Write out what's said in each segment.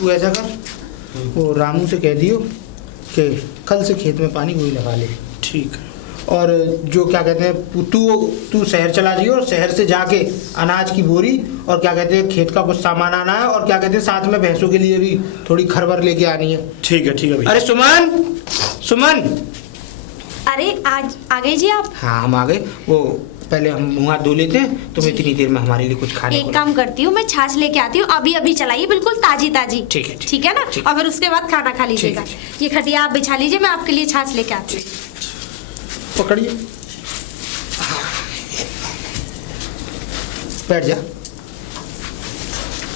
तू ऐसा कर, वो रामू से कह दियो कि कल से खेत में पानी वही लगा ले। ठीक है। और जो क्या कहते हैं, तू शहर चला जाइए और शहर से जाके अनाज की बोरी और क्या कहते हैं खेत का कुछ सामान आना है, और क्या कहते हैं साथ में भैंसों के लिए भी थोड़ी खरवर लेके आनी है। ठीक है भैया। अरे सुमन, सुमन। अरे आज आ गए जी आप? हाँ हम आ गए। वो पहले हम मुँह हाथ धो लेते हैं, तुम इतनी देर में हमारे लिए कुछ खाने एक काम करती हूँ, मैं छाछ लेके आती हूँ, अभी अभी चलाइए, बिल्कुल ताजी ताजी। ठीक है ना? और फिर उसके बाद खाना खा लीजिएगा। ये खटिया आप बिछा लीजिए, मैं आपके लिए छाछ लेके आती हूँ। पकड़िए, बैठ जा।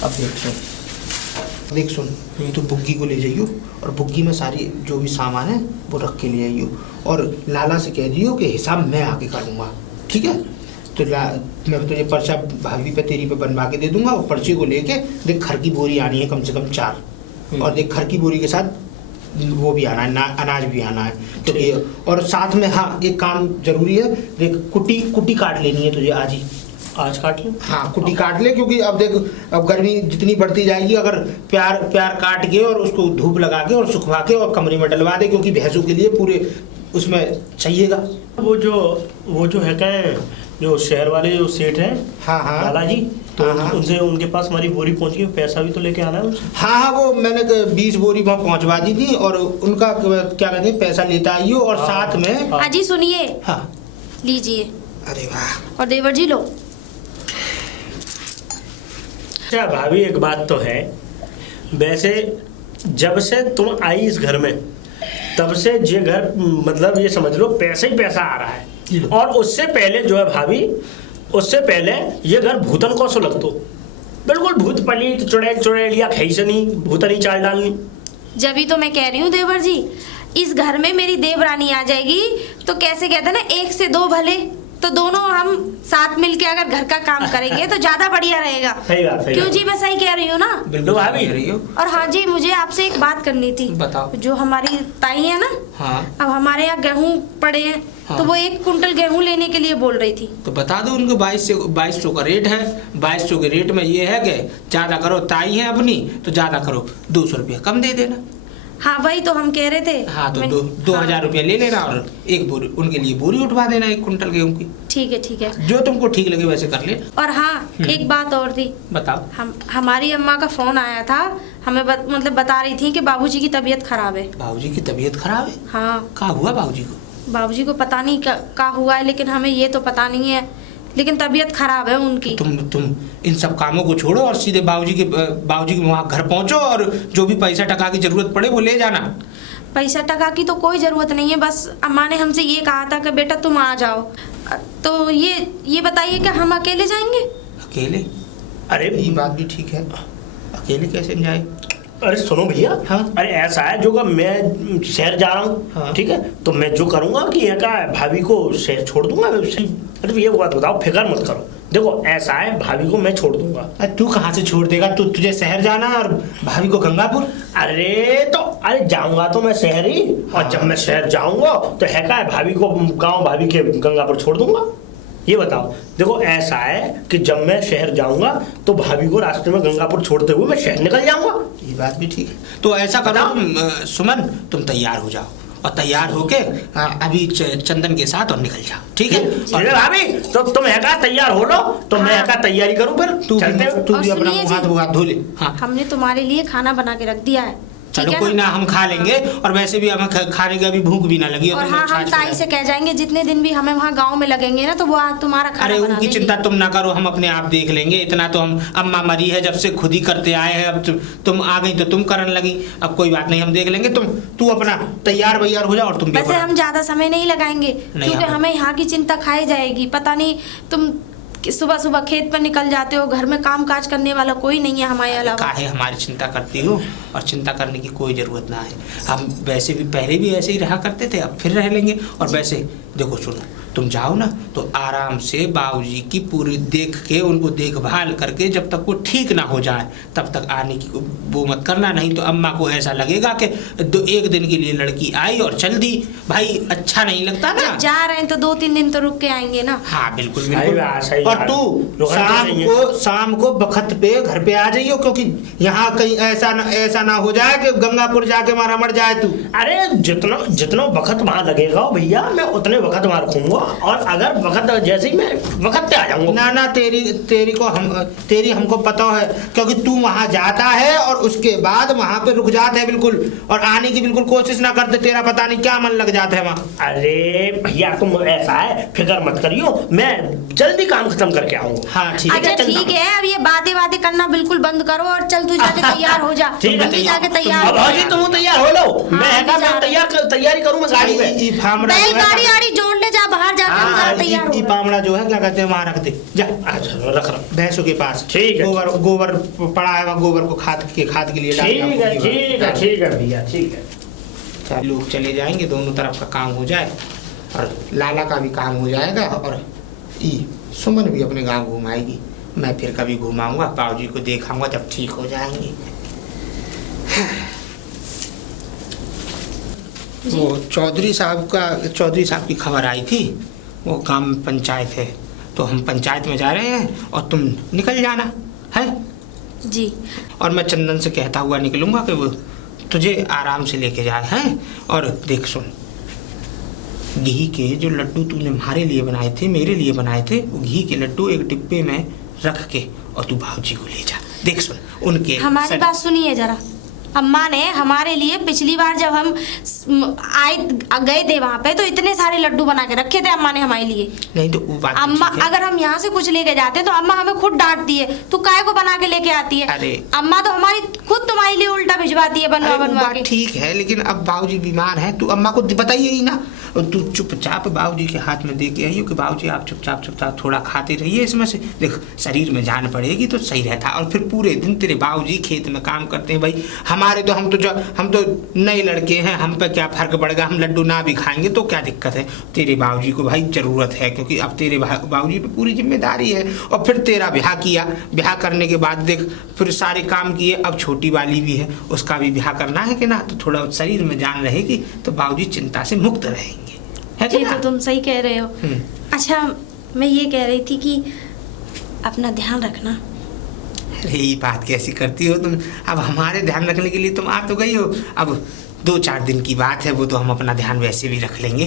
अब देख सुन, तू बुग्गी को ले जाइयो और बुग्गी में सारी जो भी सामान है वो रख के ले आइयो, और लाला से कह दियो कि हिसाब मैं आके करूँगा। ठीक है? तो मैं तुझे पर्चा भाभी पे तेरी पे बनवा के दे दूंगा, और पर्चे को लेके देख खर की बोरी आनी है कम से कम 4, और देख खर की बोरी के साथ वो भी आना है, अनाज भी आना है। तो ये, और साथ में हाँ एक काम जरूरी है, देख कुटी काट लेनी है तुझे आज ही। आज काट ले? हाँ कुटी काट ले, क्योंकि अब देख अब गर्मी जितनी बढ़ती जाएगी, अगर प्यार काट के और उसको धूप लगा के और सुखवा के और कमरे में डलवा दे, क्योंकि भैंसों के लिए पूरे उसमें चाहिएगा। वो जो है क्या, जो शहर वाले जो सेठ हैं, हाँ लाला जी, तो हाँ, उनसे उनके पास हमारी बोरी पहुंच गई, पैसा भी तो लेके आना है उनसे। हाँ वो मैंने 20 बोरी वहाँ पहुँचवा दी थी, और उनका क्या कहते हैं पैसा लेता आइयो, और साथ में अजी सुनिए। हाँ लीजिए। अरे वाह। और देवर जी लो। अच्छा भाभी एक बात तो है, वैसे जब से तुम आई इस घर में तब से ये घर मतलब ये समझ लो पैसा ही पैसा आ रहा है, और उससे पहले जो है भाभी, उससे पहले ये घर भूतन कौशो लगतो, बिल्कुल भूत पलीत चुड़ैलिया खैसनी भूतनी चाल डालनी। जब ही तो मैं कह रही हूँ देवर जी, इस घर में मेरी देवरानी आ जाएगी तो कैसे कहते हैं ना, 1 से 2 भले, तो दोनों हम साथ मिलके अगर घर का काम करेंगे तो ज्यादा बढ़िया रहेगा। सही बात, सही क्यों बात। जी मैं सही कह रही हूँ ना? बिल्कुल भाभी रही हो। और हाँ जी, मुझे आपसे एक बात करनी थी। बताओ। जो हमारी ताई है ना, हाँ। अब हमारे यहाँ गेहूँ पड़े हैं, हाँ। तो वो 1 कुंटल गेहूँ लेने के लिए बोल रही थी। तो बता दो उनको 2200 का रेट है। 2200 के रेट में ये है कि ज्यादा करो, ताई है अपनी तो ज्यादा करो, 200 रुपया कम दे देना। हाँ वही तो हम कह रहे थे। हाँ तो 2000 रुपया ले लेना, और एक बोरी उनके लिए बोरी उठवा देना 1 कुंटल गेहूं की। ठीक है जो तुमको ठीक लगे वैसे कर लेना। और हाँ एक बात और थी। बताओ। हमारी अम्मा का फोन आया था, हमें मतलब बता रही थी कि बाबूजी की तबीयत खराब है। बाबूजी की तबीयत खराब है? हाँ। क्या हुआ बाबूजी को? बाबूजी को पता नहीं क्या हुआ है, लेकिन हमें ये तो पता नहीं है, लेकिन तबीयत खराब है उनकी। तो तुम इन सब कामों को छोड़ो और सीधे बाबूजी के वहाँ घर पहुँचो, और जो भी पैसा टका की जरूरत पड़े वो ले जाना। पैसा टका की तो कोई ज़रूरत नहीं है, बस अम्मा ने हमसे ये कहा था कि बेटा तुम आ जाओ। तो ये बताइए कि हम अकेले जाएंगे? अकेले? अरे ये बात भी ठीक है, अकेले कैसे जाए? अरे सुनो भैया। हाँ। अरे ऐसा है, जो मैं शहर जा रहा हूँ। हाँ। ठीक है, तो मैं जो करूँगा कि ये का भाभी को शहर छोड़ दूंगा। अरे ये बात बताओ, फिक्र मत करो। देखो ऐसा है, भाभी को मैं छोड़ दूंगा। अरे तू कहाँ से छोड़ देगा? तुझे शहर जाना है और भाभी को गंगापुर? अरे जाऊंगा तो मैं शहर ही। हाँ। और जब मैं शहर जाऊंगा तो है का भाभी को गाँव भाभी के गंगापुर छोड़ दूंगा। ये बताओ, देखो ऐसा है कि जब मैं शहर जाऊंगा तो भाभी को रास्ते में गंगापुर छोड़ते हुए मैं शहर निकल जाऊंगा। ये बात भी ठीक है। तो ऐसा करो सुमन, तुम तैयार हो जाओ, और तैयार होके अभी चंदन के साथ और निकल जाओ। ठीक है? अरे भाभी तो तुम है का तैयार हो लो, तो मैं है का तैयारी करूं, फिर तू भी अपना मुँह हाथ धो ले। हाँ हमने तुम्हारे लिए खाना बना के रख दिया है। चलो कोई ना, हम खा लेंगे, और वैसे भी हमें खाने का भी भूख भी ना लगी। और हाँ, हम ताई से कह जाएंगे जितने दिन भी हमें वहाँ गांव में लगेंगे ना, तो वो तुम्हारा खाना अरे बना उनकी देंगे। चिंता तुम ना करो, हम अपने आप देख लेंगे। इतना तो हम, अम्मा मरी है जब से खुद ही करते आए हैं, अब तुम आ गई तो तुम करने लगी। अब कोई बात नहीं, हम देख लेंगे। तू अपना तैयार वैयार हो जाओ, और तुम भी। वैसे हम ज्यादा समय नहीं लगाएंगे, क्योंकि हमें यहाँ की चिंता खाई जाएगी। पता नहीं तुम सुबह सुबह खेत पर निकल जाते हो, घर में काम काज करने वाला कोई नहीं है हमारे अलावा। काहे हमारी चिंता करती हो? और चिंता करने की कोई ज़रूरत ना है। हम वैसे भी पहले भी ऐसे ही रहा करते थे, अब फिर रह लेंगे। और वैसे देखो सुनो, तुम जाओ ना तो आराम से बाबूजी की पूरी देख के उनको देखभाल करके जब तक वो ठीक ना हो जाए तब तक आने की वो मत करना, नहीं तो अम्मा को ऐसा लगेगा कि एक दिन के लिए लड़की आई और चल दी। भाई अच्छा नहीं लगता ना। जब जा रहे हैं तो 2-3 दिन तो रुक के आएंगे ना। हाँ बिल्कुल सही बिल्कुल। बात, सही और बात। तू रुकना तो चाहिए। शाम को बखत पे घर पे आ जाइयो, क्योंकि यहाँ कहीं ऐसा ना हो जाए कि गंगापुर जाके मारा मर जाए तू। अरे जितना वक्त वहां लगेगा भैया मैं उतने वक्त वहां रखूंगा, और अगर वक्त जैसे ही मैं वक्त पे आ जाऊंगा। ना तेरी हमको पता है, क्योंकि तू वहां जाता है और उसके बाद वहां पे रुक जाता है बिल्कुल, और आने की बिल्कुल कोशिश ना करते। तेरा पता नहीं क्या मन लग जाता है वहाँ। अरे भैया तुम ऐसा है फिक्र मत करियो, मैं जल्दी काम खत्म करके आऊंगा। हाँ ठीक है। अच्छा ठीक है, अब ये बातें करना बिल्कुल बंद करो और चल तू जाके तैयार हो जा। ठीक है, तू जाके तैयार अब हो भाजी जा। तुम तैयार हो लो। हाँ, मैं तैयारी करूँ मैं गाड़ी में। बैलगाड़ी आड़ी जोड़ने जा, बाहर जाके हम सारा तैयार हो। पामड़ा जो है क्या कहते हैं वहाँ रख दे जा, अच्छा रख भैंसों के पास। ठीक है। गोबर पड़ा है, गोबर को खाद के लिए डाल दिया। ठीक है भैया ठीक है। चार लोग चले जाएंगे, दोनों तरफ का काम हो जाए और लाला का भी काम हो जाएगा, और सुमन भी अपने गांव घुमाएगी। मैं फिर कभी घुमाऊंगा, बाबूजी को देखाऊंगा जब ठीक हो जाएंगे। वो चौधरी साहब की खबर आई थी, वो गांव में पंचायत है, तो हम पंचायत में जा रहे हैं और तुम निकल जाना है जी। और मैं चंदन से कहता हुआ निकलूंगा कि वो तुझे आराम से लेके जाए हैं। और देख सुन, घी के जो लड्डू तूने हमारे लिए बनाए थे, मेरे लिए बनाए थे, वो घी के लड्डू एक डिब्बे में रख के और तू बाबूजी को ले जा। देख सुन उनके हमारी बात सुनिए जरा। अम्मा ने हमारे लिए पिछली बार जब हम गए थे वहाँ पे तो इतने सारे लड्डू बना के रखे थे अम्मा ने हमारे लिए। नहीं तो वो बात अम्मा अगर हम यहाँ से कुछ लेके जाते तो अम्मा हमें खुद डांटती है, तू काहे को बना के लेके आती है। अरे अम्मा तो हमारी खुद तुम्हारे लिए उल्टा भिजवाती है बनवा के। ठीक है, लेकिन अब बाबूजी बीमार हैं, तू अम्मा को बताइए ही ना। तू चुपचाप बाबूजी के हाथ में दे के आइयो कि बाबूजी आप चुपचाप थोड़ा खाते रहिए, इसमें से देख शरीर में जान पड़ेगी तो सही रहता। और फिर पूरे दिन तेरे बाबूजी खेत में काम करते हैं भाई, हमारे तो हम तो नए लड़के हैं, हम पे क्या फर्क पड़ेगा, हम लड्डू ना भी खाएंगे तो क्या दिक्कत है। तेरे बाबूजी को भाई जरूरत है, क्योंकि अब तेरे बाबूजी पे पूरी जिम्मेदारी है। और फिर तेरा ब्याह किया, ब्याह करने के बाद देख फिर सारे काम किए, अब छोटी वाली भी है, उसका भी ब्याह करना है कि ना, तो थोड़ा शरीर में जान रहेगी तो बाबूजी चिंता से मुक्त रहेंगे, है कि ये तो तुम सही कह रहे हो। अच्छा मैं ये कह रही थी कि अपना ध्यान रखना। अरे ये बात कैसी करती हो तुम, अब हमारे ध्यान रखने के लिए तुम आ तो गई हो, अब 2-4 दिन की बात है, वो तो हम अपना ध्यान वैसे भी रख लेंगे।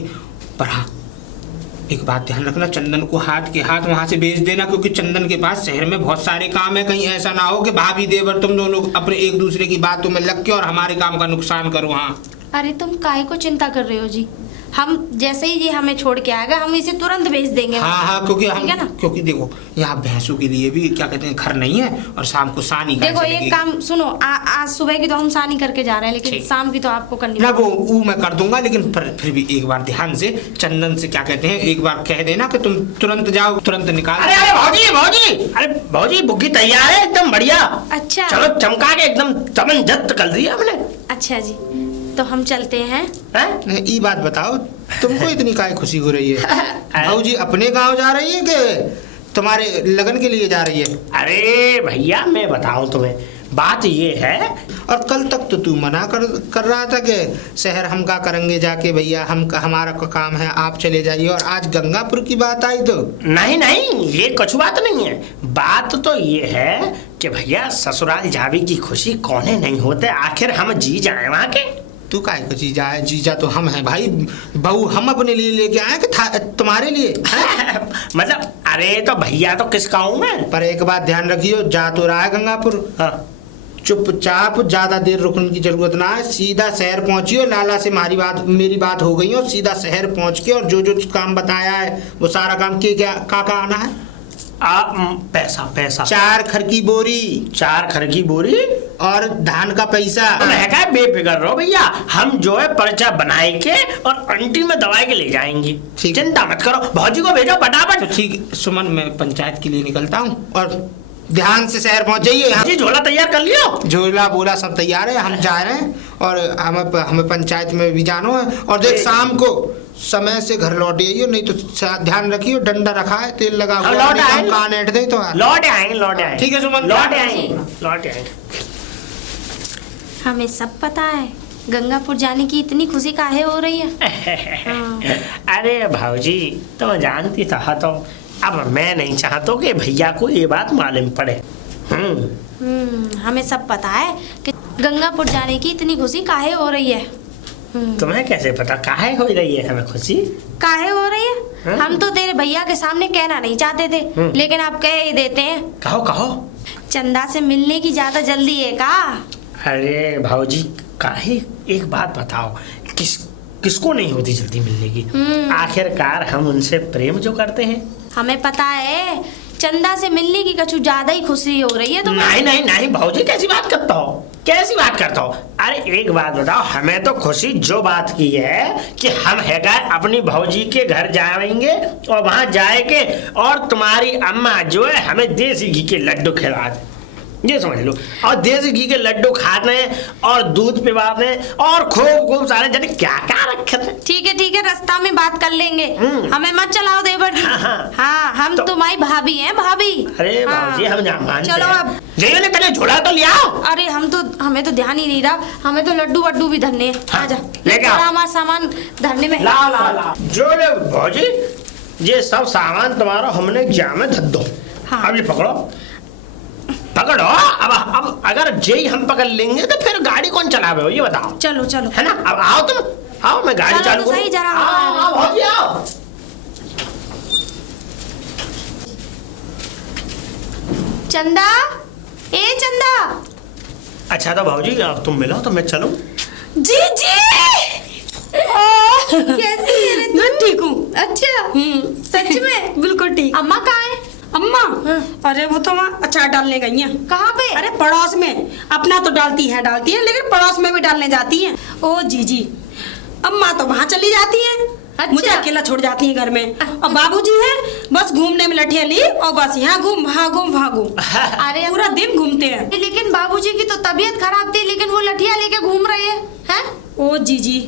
पर हाँ एक बात ध्यान रखना, चंदन को हाथ के हाथ वहाँ से भेज देना, क्योंकि चंदन के पास शहर में बहुत सारे काम है। कहीं ऐसा ना हो कि भाभी देवर तुम दोनों अपने एक दूसरे की बातों में लग के और हमारे काम का नुकसान करो। हाँ अरे तुम काहे को चिंता कर रहे हो जी, हम जैसे ही ये हमें छोड़ के आएगा हम इसे तुरंत भेज देंगे। हाँ क्योंकि देखो यहाँ भैंसों के लिए भी क्या कहते हैं घर नहीं है, और शाम को सानी देखो एक काम सुनो, आज सुबह की तो हम सानी करके जा रहे हैं, लेकिन शाम की तो आपको करनी ना। वो मैं कर दूंगा, लेकिन फिर भी एक बार ध्यान से चंदन से क्या कहते हैं एक बार कह देना कि तुम तुरंत जाओ, तुरंत निकाल। अरे भौजी बुग्गी तैयार है एकदम बढ़िया। अच्छा चलो चमका के एकदम जबरदस्त कर दिया हमने। अच्छा जी तो हम चलते हैं। ये बात बताओ तुमको इतनी काहे खुशी हो रही है? भाऊजी अपने गांव जा रही है कि तुम्हारे लगन के लिए जा रही है? अरे भैया मैं बताऊं तुम्हें, बात ये है, और कल तक तो तू मना कर रहा था कि शहर हम क्या करेंगे जाके, भैया हमारा काम है आप चले जाइए, और आज गंगापुर की बात आई तो। नहीं ये कुछ बात नहीं है, बात तो ये है कि भैया ससुराल जावे की खुशी कौने नहीं होते, आखिर हम जी जाए वहाँ के। तू काहे को जीजा तो हम हैं भाई, बहू हम अपने लिए लेके आए कि तुम्हारे लिए मतलब अरे तो भैया तो किस गाँव में। पर एक बात ध्यान रखियो, जा तो रहा है गंगापुर, हाँ चुपचाप ज्यादा देर रुकने की जरूरत ना है, सीधा शहर पहुंचियो। लाला से मेरी बात हो गई हो, सीधा शहर पहुंच के और जो काम बताया है वो सारा काम क्या आना है। पैसा 4 खर की बोरी, 4 खर की बोरी और धान का पैसा। बेफिक्र रहो भैया, हम जो है पर्चा बनाए के और अंटी में दवाई के ले जाएंगे, चिंता मत करो। भौजी को भेजो फटाफट। तो ठीक सुमन, मैं पंचायत के लिए निकलता हूँ और ध्यान से शहर पहुंच जाइए। जी झोला तैयार कर लियो। झोला बोला सब तैयार है, हम जा रहे हैं और हमें पंचायत में भी जाना है। और देख शाम को समय से घर लौट आइयो, नहीं तो ध्यान रखियो डंडा रखा है तेल लगा हुआ, लौट आएंगे। कान ऐंठ दे तो लौट आएंगे। ठीक है सुमन, लौट आएंगे। हमें सब पता है गंगापुर जाने की इतनी खुशी काहे हो रही है। हाँ। अरे भाऊजी तुम जानती तो अब मैं नहीं चाहता कि भैया को ये बात मालूम पड़े। हमें सब पता है कि गंगापुर जाने की इतनी खुशी काहे हो रही है। तुम्हें कैसे पता काहे हो रही है हमें खुशी? काहे हो रही है? हम तो तेरे भैया के सामने कहना नहीं चाहते थे, लेकिन आप कह ही देते हैं। कहो। चंदा से मिलने की ज्यादा जल्दी है का? अरे भाऊजी काहे, एक बात बताओ, किसको नहीं होती जल्दी मिलने की? आखिरकार हम उनसे प्रेम जो करते हैं। हमें पता है चंदा से मिलने की कछु ज्यादा ही खुशी हो रही है तुम्हें। नहीं भाऊजी कैसी बात करता हो? अरे एक बात बताओ, हमें तो खुशी जो बात की है कि हम है अपनी भौजी के घर जाएंगे और वहां जाएंगे और तुम्हारी अम्मा जो है हमें देसी घी के लड्डू खिला दे, ये समझ लो। और देसी घी के लड्डू खाते हैं और दूध पिलाते हैं और खूब सारे जने क्या रखे थे। ठीक है रास्ता में बात कर लेंगे। हमें मत चलाओ देवर जी। हाँ हम तो तुम्हारी भाभी हैं, भाभी। अरे भाभी हम मानते हैं। चलो अब जइयो, पहले झोला तो ले आओ। अरे हमें तो ध्यान ही नहीं रहा, हमें तो लड्डू वड्डू भी धरने हैं। आजा लेके आओ। हमारा सामान धरने में ला जो ले भाजी, ये सब सामान तुम्हारा हमने जाम में धर दो। अब ये पकड़ो। अब अगर जेई हम पकड़ लेंगे तो फिर गाड़ी कौन चलावे हो ये बताओ। चलो है ना? अब आओ तुम, आओ मैं गाड़ी चालू तो सही जरा। आओ। चंदा, ए चंदा। अच्छा तो भाऊजी अब तुम मिलो तो मैं चलूं। जी कैसी है? मैं ठीक हूँ। अच्छा सच में? बिल्कुल ठीक। अम्मा कहाँ है? अम्मा अरे वो तो वहाँ अचार डालने गई हैं। कहाँ पे? अरे पड़ोस में। अपना तो डालती हैं लेकिन पड़ोस में भी डालने जाती हैं। ओ जी अम्मा तो वहाँ चली जाती हैं। अच्छा। मुझे अकेला छोड़ जाती हैं घर में। और बाबूजी हैं बस घूमने में लठिया ली और बस यहाँ घूम वहाँ घूम। अरे पूरा दिन घूमते हैं। लेकिन बाबूजी की तो तबीयत खराब थी, लेकिन वो लठिया लेके घूम रहे हैं। ओ जी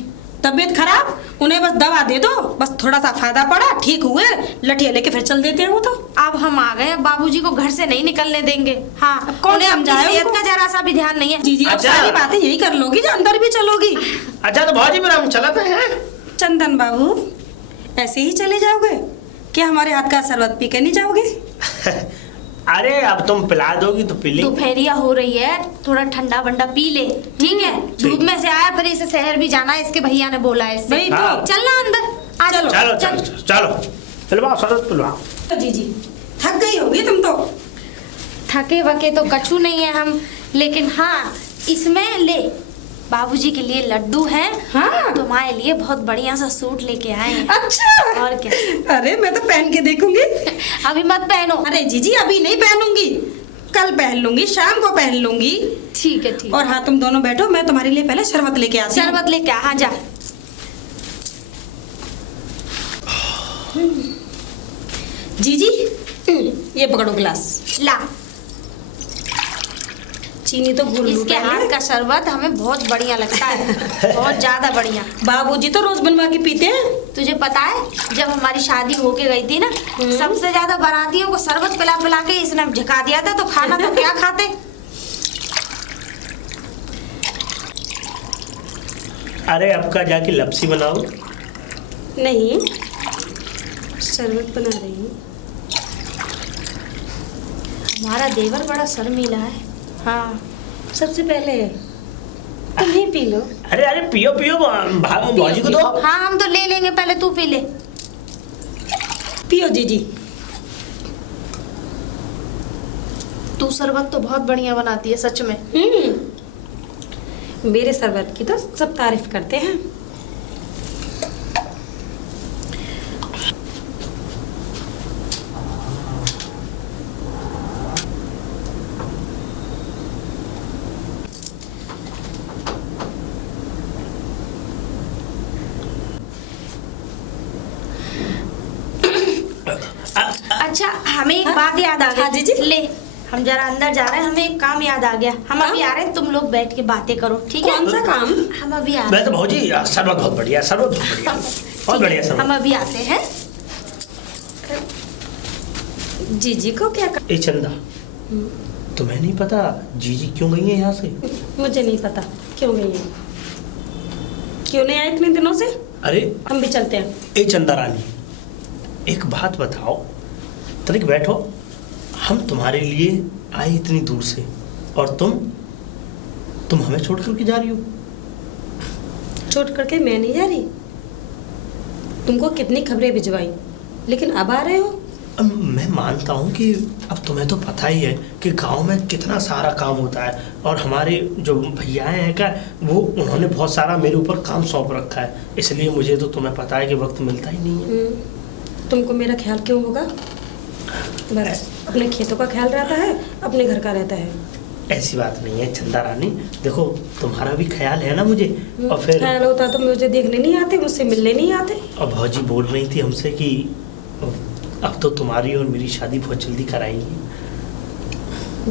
तबीयत खराब, उन्हें बस दवा दे दो, बस थोड़ा सा फायदा पड़ा, ठीक हुए, लठिया लेके फिर चल देते हैं वो तो। अब हम आ गए, बाबूजी को घर से नहीं निकलने देंगे। हाँ कौन उन्हें अपनी समझाए सेहत उनको? का जरा सा भी ध्यान नहीं है। जी अब सारी बातें यही कर लोगी जो अंदर भी चलोगी। अच्छा तो भाजी फिर हम चलते हैं। चंदन बाबू ऐसे ही चले जाओगे क्या? हमारे हाथ का शरबत पी के नहीं जाओगे? अरे अब तुम पिला दोगी तो पी ले। दोपहरिया हो रही है, थोड़ा ठंडा वंडा पी ले, ठीक है? धूप में से आया, फिर इसे शहर भी जाना है, इसके भैया ने बोला है इससे। वही तो। चलना अंदर। आ जाओ। चलो पिलवाओ, शरबत पिलवाओ। जी थक गई होगी तुम तो। थके वके तो कछु नहीं है हम, लेकिन हाँ इसमें ले बाबूजी के लिए लड्डू हैं। हाँ। तुम्हारे लिए बहुत बढ़िया सा सूट लेके आए हैं। अच्छा और क्या? अरे मैं तो पहन के देखूंगी। अभी मत पहनो। अरे जीजी अभी नहीं पहनूंगी, कल पहन लूंगी, शाम को पहन लूंगी। ठीक है। और हाँ तुम दोनों बैठो, मैं तुम्हारे लिए पहले शरबत लेके आती हूँ। शरबत लेके आ। हाँ जा। जीजी ये पकड़ो गिलास। ला चीनी तो भूल इसके हाथ का शरबत हमें बहुत बढ़िया लगता है, बहुत ज्यादा बढ़िया। बाबूजी तो रोज बनवा के पीते हैं। तुझे पता है जब हमारी शादी होके गई थी ना, सबसे ज्यादा बारातियों को शरबत पिला पिला के इसने झका दिया था, तो खाना तो क्या खाते। अरे अब का जाके लपसी बनाओ। नहीं शरबत बना रही हूँ। हमारा देवर बड़ा शर्मीला है। हाँ सबसे पहले तुम ही पी लो। अरे पियो भाजी को दो। हाँ हम तो ले लेंगे, पहले तू पी ले। पियो जीजी। तू शरबत तो बहुत बढ़िया बनाती है सच में। मेरे शरबत की तो सब तारीफ करते हैं। अच्छा हमें एक बात याद आ गई। हाँ, जीजी। ले हम जरा अंदर जा रहे हैं, हमें एक काम याद आ गया। हम अभी आ रहे हैं, तुम लोग बैठ के बातें करो, ठीक है? कौन सा काम? हम अभी आ रहे मैं तो भाजी शरबत बहुत बढ़िया, शरबत बहुत बढ़िया, बहुत बढ़िया हैं, शरबत। हम अभी आते हैं। जीजी को क्या ए चंदा, तुम्हें नहीं पता जीजी क्यों गई है यहाँ से? मुझे नहीं पता क्यों गई है, क्यों नहीं आई इतने दिनों से। अरे हम भी चलते हैं। ए चंदा रानी, एक बात बताओ, तनिक बैठो। हम तुम्हारे लिए आए इतनी दूर से और तुम हमें छोड़ करके जा रही हो। छोड़ करके मैं नहीं जा रही, तुमको कितनी खबरें भिजवाई, लेकिन अब आ रहे हो। अब मैं मानता हूँ कि अब तुम्हें तो पता ही है कि गांव में कितना सारा काम होता है, और हमारे जो भैया हैं क्या, वो उन्होंने बहुत सारा मेरे ऊपर काम सौंप रखा है, इसलिए मुझे तो तुम्हें पता है कि वक्त मिलता ही नहीं है। तुमको मेरा ख्याल क्यों होगा? बस अपने खेतों का ख्याल रहता है, अपने घर का रहता है। ऐसी बात नहीं है चंदा रानी, देखो तुम्हारा भी ख्याल है ना मुझे, और फिर ख्याल होता तो मुझे देखने नहीं आते, मुझसे मिलने नहीं आते। और भौजी बोल रही थी हमसे कि अब तो तुम्हारी और मेरी शादी बहुत जल्दी कराएंगी।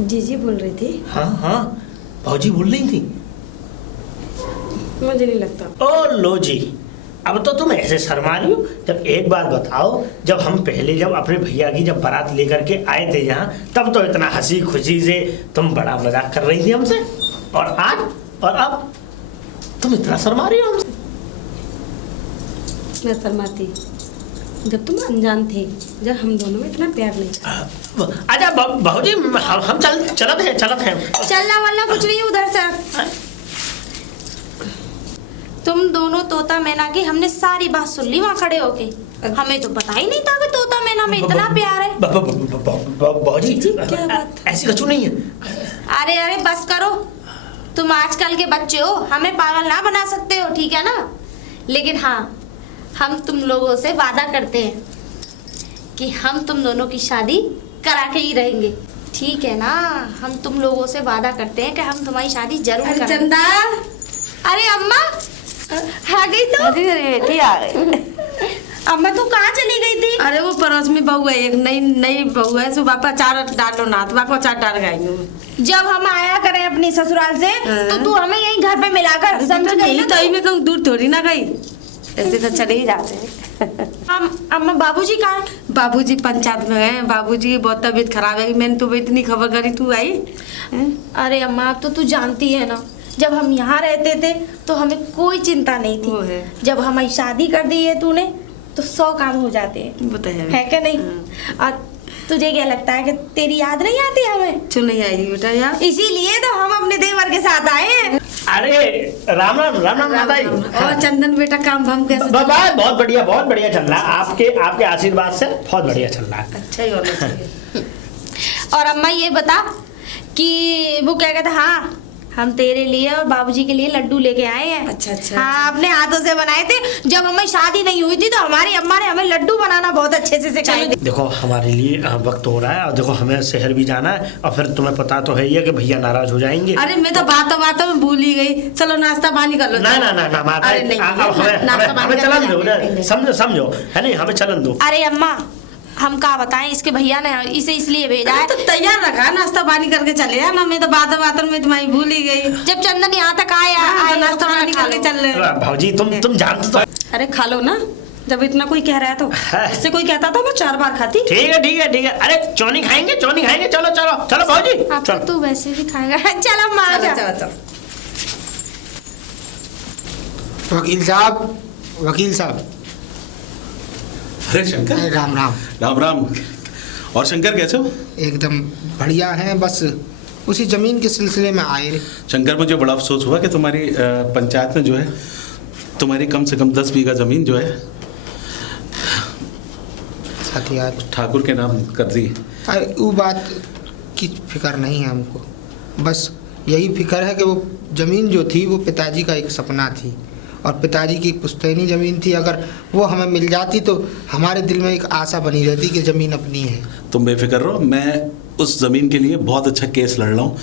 जीजी बोल रही थी? हाँ हाँ, भौजी बोल रही थी। मुझे नहीं लगता। ओ लो जी, अब तो तुम ऐसे शर्मा रही हो। जब एक बात बताओ, जब हम पहले जब अपने भैया की जब बारात लेकर के आए थे यहाँ, तब तो इतना हंसी खुशी से तुम बड़ा मजाक कर रही थी हमसे, और आज और अब तुम इतना शर्मा रही हो हमसे। मैं शर्माती जब तुम अनजान थे, जब हम दोनों में इतना प्यार नहीं था। अच्छा भाजी, हम चलत हैं। चलना वलना कुछ नहीं, उधर से। तुम दोनों तोता मैना की हमने सारी बात सुन ली वहाँ खड़े होके। हमें तो पता ही नहीं था कि तोता मैना में इतना प्यार है। भाजी क्या बात? ऐसी कछु नहीं है। अरे बस करो, तुम आजकल के बच्चे हो, हमें पागल ना बना सकते हो, ठीक है ना? लेकिन हाँ, हम तुम लोगों से वादा करते हैं कि हम तुम दोनों की शादी करा के ही रहेंगे, ठीक है ना? हम तुम लोगों से वादा करते हैं कि हम तुम्हारी शादी जरूर अरे करेंगे। चंदा, अरे अम्मा आ गई तो? अरे बेटी आ गई। अम्मा तू कहाँ चली गई थी? अरे वो पड़ोस में बहू है, एक नई बहू है, सो बापा चार डालो ना, तो बापा चार डाल गई। जब हम आया करें अपनी ससुराल से तो तू हमें यहीं घर पे मिलाकर समझ गई ना? तो मैं कहूँ दूर थोड़ी ना गई, ऐसे तो चले ही जाते हैं। हम अम्मा बाबूजी कहाँ हैं? बाबूजी पंचायत में है, बाबूजी की बहुत तबीयत खराब है। मैंने तो इतनी खबर करी, तू आई? अरे अम्मा, अब तो तू जानती है ना, जब हम यहाँ रहते थे तो हमें कोई चिंता नहीं वो थी। है। जब हमारी शादी कर दी है तूने तो 100 काम हो जाते हैं, वो तो है क्या नहीं? और तुझे क्या लगता है कि तेरी याद नहीं आती हमें? क्यों नहीं आई बेटा यार? इसीलिए तो हम अपने देवर के साथ आए हैं। अरे राम माताजी। और चंदन बेटा, काम हम कैसे? बहुत बढ़िया चल रहा है, आपके आशीर्वाद से बहुत बढ़िया चल रहा है। अच्छा ही होना चाहिए। और अम्मा ये बता कि वो क्या कहते, हाँ हम तेरे लिए और बाबूजी के लिए लड्डू लेके आए हैं। अच्छा। हाँ, अपने हाथों से बनाए थे। जब हमें शादी नहीं हुई थी तो हमारी अम्मा ने हमें लड्डू बनाना बहुत अच्छे से सिखाए थे। देखो हमारे लिए वक्त हो रहा है, और देखो हमें शहर भी जाना है, और फिर तुम्हें पता तो है ही है कि भैया नाराज हो जाएंगे। अरे मैं तो बातों में भूल ही गई। चलो नाश्ता पानी कर लो। ना माता, अरे नहीं, हमें चलन दो ना, समझो है नहीं, हमें चलन दो। अरे अम्मा, हम क्या बताएं, इसके भैया ने इसे इसलिए भेजा है। तो तैयार रखा, नाश्ता पानी करके चले जा ना। मैं तो बातों में तुम्हारी भूल ही गई। जब चंदन यहाँ तक आया तो नाश्ता पानी करके चल रहे। भाजी तुम जानते तो। अरे खा लो ना, जब इतना कोई कह रहा है तो। इससे कोई कहता तो मैं 4 बार खाती। ठीक है। अरे चौनी खाएंगे, चलो भाजी। अब तो तू वैसे भी खाएगा। चल अम्मा आ जा। वकील साहब। अरे शंकर, राम राम। और शंकर कैसे हो? एकदम बढ़िया है, बस उसी जमीन के सिलसिले में आए। शंकर, मुझे बड़ा अफसोस हुआ कि तुम्हारी पंचायत में जो है, तुम्हारी कम से कम 10 बीघा जमीन जो है हथियार ठाकुर के नाम कर दी। अरे वो बात की फिक्र नहीं है हमको, बस यही फिक्र है कि वो ज़मीन जो थी वो पिताजी का एक सपना थी, और पिताजी की पुश्तैनी ज़मीन थी। अगर वो हमें मिल जाती तो हमारे दिल में एक आशा बनी रहती कि ज़मीन अपनी है। तुम बेफिक्र रहो, मैं उस ज़मीन के लिए बहुत अच्छा केस लड़ रहा हूँ,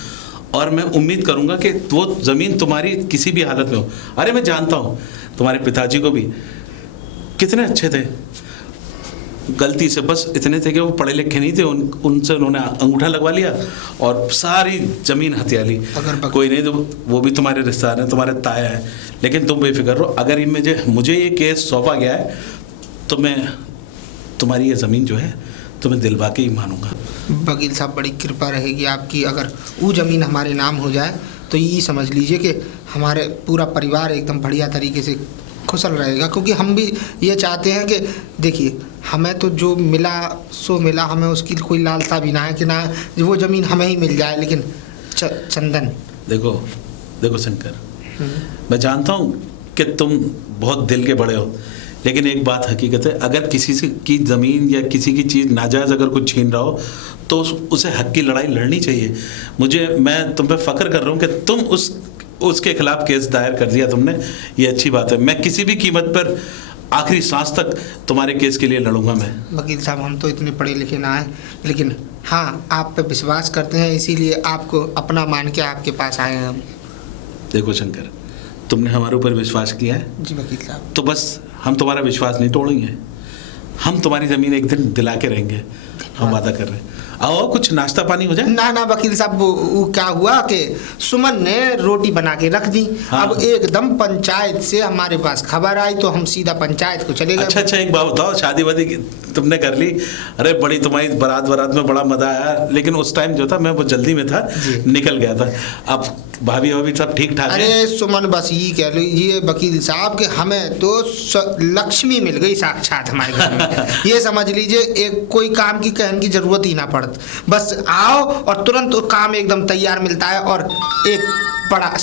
और मैं उम्मीद करूँगा कि वो ज़मीन तुम्हारी किसी भी हालत में हो। अरे मैं जानता हूँ तुम्हारे पिताजी को भी, कितने अच्छे थे, गलती से बस इतने थे कि वो पढ़े लिखे नहीं थे, उनसे उन्होंने अंगूठा लगवा लिया और सारी जमीन हथिया ली। कोई नहीं, तो वो भी तुम्हारे रिश्तेदार हैं, तुम्हारे ताया हैं, लेकिन तुम बेफिक्र रहो। अगर मुझे ये केस सौंपा गया है तो मैं तुम्हारी ये ज़मीन जो है तुम्हें दिलवा के ही मानूंगा। वकील साहब बड़ी कृपा रहेगी आपकी, अगर वो ज़मीन हमारे नाम हो जाए तो ये समझ लीजिए कि हमारे पूरा परिवार एकदम बढ़िया तरीके से खुशल रहेगा, क्योंकि हम भी ये चाहते हैं कि देखिए हमें तो जो मिला सो मिला, हमें उसकी कोई लालसा भी ना है कि ना वो ज़मीन हमें ही मिल जाए, लेकिन चंदन देखो शंकर, मैं जानता हूँ कि तुम बहुत दिल के बड़े हो, लेकिन एक बात हकीकत है, अगर किसी से की ज़मीन या किसी की चीज़ नाजायज़ अगर कुछ छीन रहा हो तो उसे हक की लड़ाई लड़नी चाहिए। मैं तुम पे फ़ख्र कर रहा हूँ कि तुम उसके खिलाफ केस दायर कर दिया तुमने, ये अच्छी बात है। मैं किसी भी कीमत पर आखिरी सांस तक तुम्हारे केस के लिए लड़ूंगा। मैं वकील साहब हम तो इतने पढ़े लिखे ना हैं, लेकिन हाँ आप पे विश्वास करते हैं, इसीलिए आपको अपना मान के आपके पास आए हैं हम। देखो शंकर, तुमने हमारे ऊपर विश्वास किया है जी वकील साहब, तो बस हम तुम्हारा विश्वास नहीं तोड़ेंगे, हम तुम्हारी ज़मीन एक दिन दिला के रहेंगे, हम वादा कर रहे हैं। आओ कुछ नाश्ता पानी हो जाए। ना वकील साहब, वो क्या हुआ कि सुमन ने रोटी बना के रख दी। हाँ। अब एकदम पंचायत से हमारे पास खबर आई तो हम सीधा पंचायत को चले गए। अच्छा एक बात बताओ, शादी वादी तुमने कर ली? अरे बड़ी तुम्हारी बारात में बड़ा मजा आया, लेकिन उस टाइम जो था मैं बहुत जल्दी में था, निकल गया था। अब भाभी सब ठीक ठाक है? अरे सुमन बस ये कह लीजिए वकील साहब कि हमें तो लक्ष्मी मिल गई साक्षात हमारे घर में। ये समझ लीजिए एक कोई काम की कहने की जरूरत ही ना पड़ती, बस आओ और तुरंत वो काम एकदम तैयार मिलता है। और एक बड़ा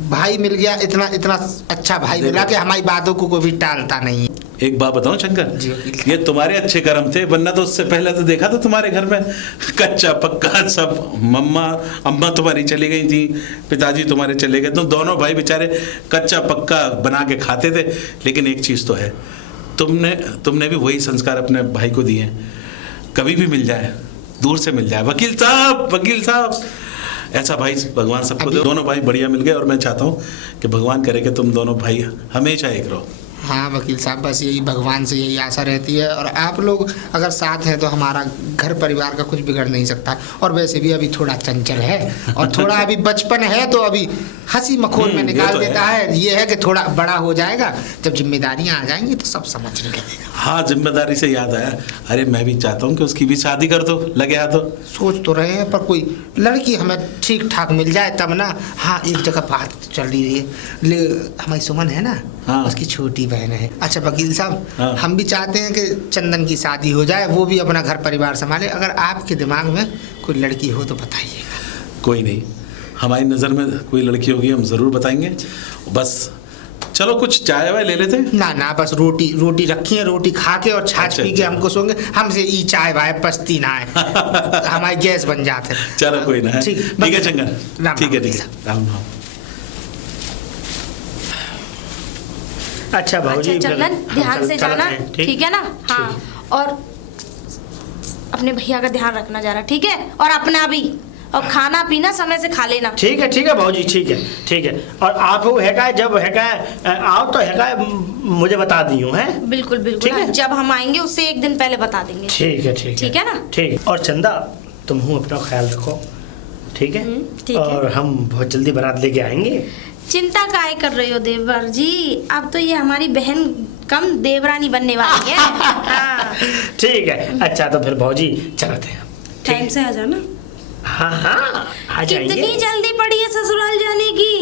भाई मिल गया, इतना अच्छा भाई मिला कि हमारी बातों को कोई भी टालता नहीं। एक बात बताऊं शंकर, ये तुम्हारे अच्छे कर्म थे, वरना तो उससे पहले तो देखा था तुम्हारे घर में कच्चा पक्का सब। अम्मा तुम्हारी चली गई थी, पिताजी तुम्हारे चले गए, तुम दोनों भाई बेचारे कच्चा पक्का बना के खाते थे। लेकिन एक चीज़ तो है, तुमने भी वही संस्कार अपने भाई को दिए हैं। कभी भी मिल जाए, दूर से मिल जाए, वकील साहब ऐसा भाई भगवान सबको दे। दोनों भाई बढ़िया मिल गए और मैं चाहता हूँ कि भगवान करे कि तुम दोनों भाई हमेशा एक रहो। हाँ वकील साहब, बस यही भगवान से यही आशा रहती है, और आप लोग अगर साथ हैं तो हमारा घर परिवार का कुछ बिगड़ नहीं सकता। और वैसे भी अभी थोड़ा चंचल है और थोड़ा अभी बचपन है, तो अभी हंसी मखौल में निकाल देता है। ये है कि थोड़ा बड़ा हो जाएगा, जब जिम्मेदारियां आ जाएंगी तो सब समझने लगेगा। हाँ, जिम्मेदारी से याद आया, अरे मैं भी चाहता हूँ कि उसकी भी शादी कर दो, लगे हाथ तो। सोच तो रहे हैं, पर कोई लड़की हमें ठीक ठाक मिल जाए तब ना। हाँ एक जगह बात चल रही है, हमारी सुमन है ना, हाँ। उसकी छोटी बहन है। अच्छा वकील साहब, हाँ। हम भी चाहते हैं कि चंदन की शादी हो जाए, वो भी अपना घर परिवार संभाले। अगर आपके दिमाग में कोई लड़की हो तो बताइएगा। कोई नहीं, हमारी नज़र में कोई लड़की होगी हम ज़रूर बताएंगे। बस चलो कुछ चाय वाय ले लेते। ना बस रोटी रखी है, रोटी खा के और छाछ अच्छा, पी के हमको सोंगे। हमसे ई चाय वाय पस्ती ना है हमारी गैस बन जाते। चलो कोई ना, ठीक है चंगा, ठीक है राम राम। अच्छा भाऊजी, अच्छा चंदन ध्यान से जाना, ठीक है ना? हाँ, और अपने भैया का ध्यान रखना जरा, ठीक है? और अपना भी, और खाना पीना समय से खा लेना। ठीक है भाऊजी, ठीक है। और आप जब आओ तो मुझे बता दियो है। बिल्कुल ठीक है? जब हम आएंगे उससे एक दिन पहले बता देंगे। ठीक है ना? ठीक। और चंदा तुम अपना ख्याल रखो, ठीक है? ठीक है। और हम बहुत जल्दी बारात लेके आएंगे। चिंता काहे कर रही हो देवर जी, अब तो ये हमारी बहन कम देवरानी बनने वाली है। हाँ। ठीक है, अच्छा तो फिर भाऊजी चलते हैं। टाइम से आ जाना। हाँ आ जाएंगे। कितनी जल्दी पड़ी है ससुराल जाने की,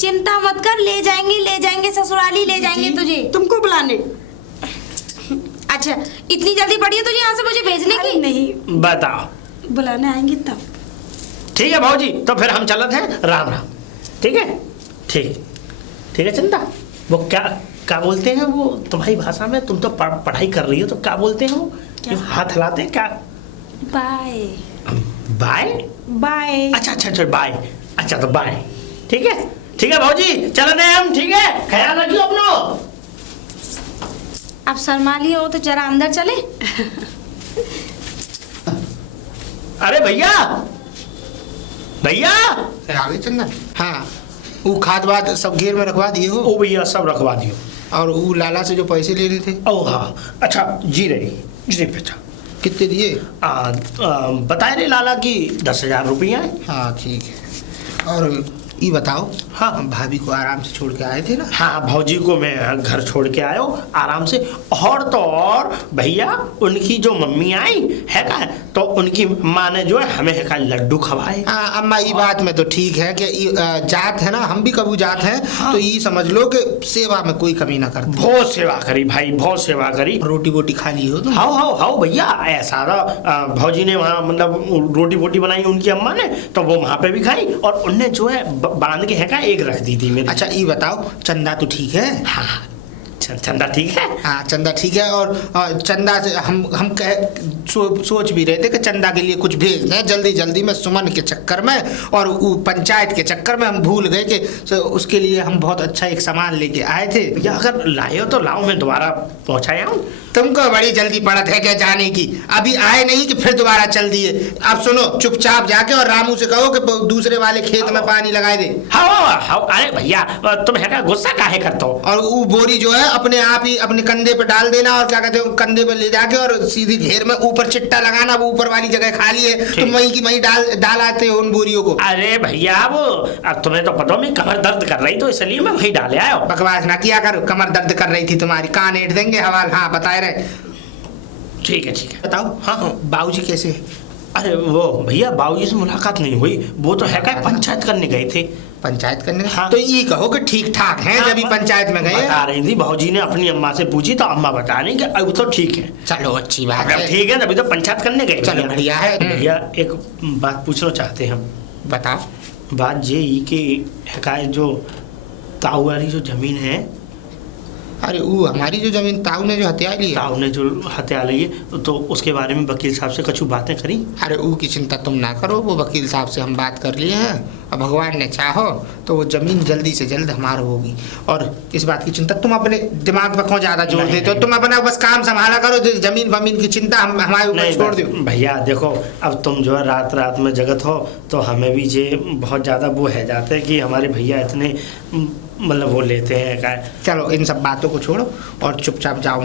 चिंता मत कर, ले जाएंगे ससुराल ही ले जाएंगे तुझे। तुमको बुलाने? अच्छा इतनी जल्दी पड़ी है तुझे यहाँ से मुझे भेजने की? नहीं, बताओ, बुलाने आएंगे तब। ठीक है भाऊजी, तो फिर हम चलते हैं। राम राम। ठीक है, ठीक है चंदा। वो क्या बोलते हैं वो तुम्हारी भाषा में? तुम तो पढ़ाई कर रही हो, तो क्या बोलते हैं वो? हाथ हिलाते हैं क्या? बाय। अच्छा बाय। अच्छा तो बाय। ठीक है भाऊजी, चलते हैं हम। ठीक है, ख्याल रखियो अपनो। आप शर्मा लिए हो तो जरा अंदर चले। अरे भैया आ गए चंदन? हाँ, वो खाद वाद सब घेर में रखवा दिए हो? ओ भैया सब रखवा दियो। और वो लाला से जो पैसे ले रहे थे? ओ हाँ, अच्छा जी रही। जी बेटा। कितने दिए? बताए रे लाला की 10,000 रुपया है। हाँ ठीक है। और ये बताओ, हाँ भाभी को आराम से छोड़ के आए थे ना? हाँ भौजी को मैं घर छोड़ के आयो आराम से। और तो और भैया उनकी जो मम्मी आई है का, तो उनकी माँ ने जो है हमें है का लड्डू खवाए। हाँ अम्मा, ये बात में तो ठीक है कि जात है ना, हम भी कबू जात हैं। हाँ। तो ये समझ लो कि सेवा में कोई कमी ना करते। बहुत सेवा करी भाई, बहुत सेवा करी। रोटी वोटी खा ली हो तुम? हाओ भैया, ऐसा था भौजी ने वहाँ मतलब रोटी वोटी बनाई उनकी अम्मा ने, तो वो वहाँ पे भी खाई और उनने जो है बांध के है का एक रख दी थी मेरी। अच्छा ये बताओ, चंदा तो ठीक है? हाँ चंदा ठीक है। हाँ चंदा ठीक है। और चंदा से हम सोच भी रहे थे कि चंदा के लिए कुछ भेज दें जल्दी जल्दी में, सुमन के चक्कर में और पंचायत के चक्कर में हम भूल गए कि उसके लिए हम बहुत अच्छा एक सामान लेके आए थे। या अगर लाए हो तो लाओ, मैं दोबारा पहुँचाया हूँ। तुमको बड़ी जल्दी पड़त है क्या जाने की? अभी आए नहीं कि फिर दोबारा चल दिए। अब सुनो, चुपचाप जाके और रामू से कहो कि दूसरे वाले खेत में पानी लगाए दे। हाँ अरे भैया तुम है का गुस्सा काहे करते हो? और वो बोरी जो है अपने आप ही अपने कंधे पे डाल देना, और क्या कहते हो, कंधे पे ले जाके और सीधी घेर में ऊपर चिट्टा लगाना। वो ऊपर वाली जगह खाली है, तुम वहीं की वहीं डाल आते हो उन बोरियों को। अरे भैया वो तुम्हें तो पता, मैं कमर दर्द कर रही तो इसलिए मैं वहीं डाले आया। बकवास ना किया कर, कमर दर्द कर रही थी तुम्हारी, कान ऐंठ देंगे हवाल। हाँ बताए रहे। ठीक है बताओ। हाँ बाबूजी कैसे है? अरे वो भैया बाबूजी से मुलाकात नहीं हुई, वो तो है का पंचायत करने गए थे। पंचायत करने? हाँ। तो ये कहो कि ठीक ठाक हैं जब भी पंचायत में गए। बता रही थी भाजी ने अपनी अम्मा से पूछी तो अम्मा बता रही कि अब तो ठीक है। चलो अच्छी बात है। ठीक है, तभी तो पंचायत करने गए। चलो बढ़िया है। भैया एक बात पूछना चाहते हैं हम। बताओ। बात ये की हकायत जो ताऊ वाली जो जमीन है। अरे वो हमारी जो जमीन ताऊ ने जो हत्या ली है, ताऊ ने जो हत्या ली है, तो उसके बारे में वकील साहब से कुछ बातें करी। अरे वो की चिंता तुम ना करो, वो वकील साहब से हम बात कर लिए हैं और भगवान ने चाहो तो वो जमीन जल्दी से जल्द हमारी होगी। और इस बात की चिंता तुम अपने दिमाग पर क्यों ज्यादा जोर देते हो? तुम अपना बस काम संभाला करो, जमीन वमीन की चिंता हम हमारे ऊपर छोड़ दो। भैया देखो, अब तुम जो है रात में जगत हो तो हमें भी ये बहुत ज्यादा वो है जाते हैं कि हमारे भैया इतने मतलब वो लेते हैं का। चलो इन सब बातों को छोड़ो और चुपचाप जाओ,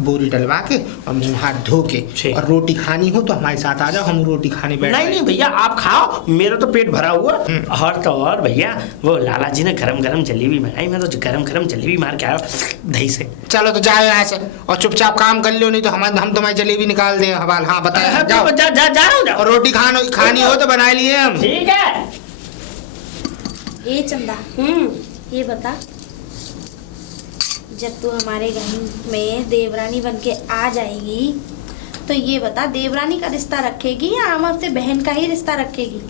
बोरी डलवा के और मुंह हाथ धो के, और रोटी खानी हो तो हमारे साथ आ जाओ, हम रोटी खाने बैठ। नहीं भैया आप खाओ, मेरा तो पेट भरा हुआ। और तो और भैया वो लाला जी ने गरम जलेबी मंगाई, मैं तो गरम जलेबी मार के आया दही से। चलो तो जाओ यहाँ से और चुपचाप काम कर लो, नहीं तो हम तुम्हारी जलेबी निकाल दें हवाल। हाँ बताया, जाओ जा रहा हूँ। और रोटी खानी हो तो बना लिए हम। ठीक है। ये चंदा ये बता, जब तू हमारे घर में देवरानी बन के आ जाएगी तो ये बता, देवरानी का रिश्ता रखेगी या हमसे बहन का ही रिश्ता रखेगी?